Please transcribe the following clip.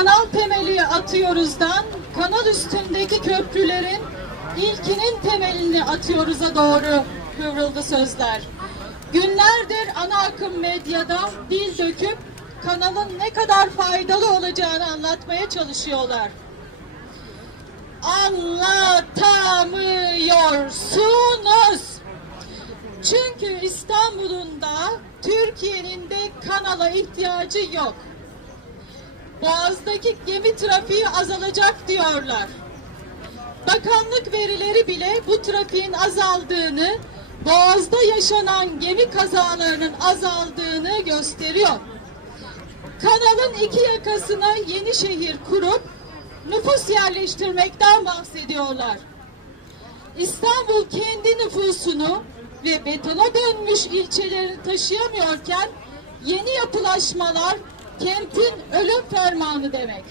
kanal temeli atıyoruzdan kanal üstündeki köprülerin ilkinin temelini atıyoruz'a doğru kıvrıldı sözler. Günlerdir ana akım medyada dil döküp kanalın ne kadar faydalı olacağını anlatmaya çalışıyorlar. Anlatamıyorsunuz. Çünkü İstanbul'un da Türkiye'nin de kanala ihtiyacı yok. Boğaz'daki gemi trafiği azalacak diyorlar. Bakanlık verileri bile bu trafiğin azaldığını, Boğaz'da yaşanan gemi kazalarının azaldığını gösteriyor. Kanalın iki yakasına yeni şehir kurup nüfus yerleştirmekten bahsediyorlar. İstanbul kendi nüfusunu ve betona dönmüş ilçelerini taşıyamıyorken yeni yapılaşmalar kentin ölüm fermanı demek.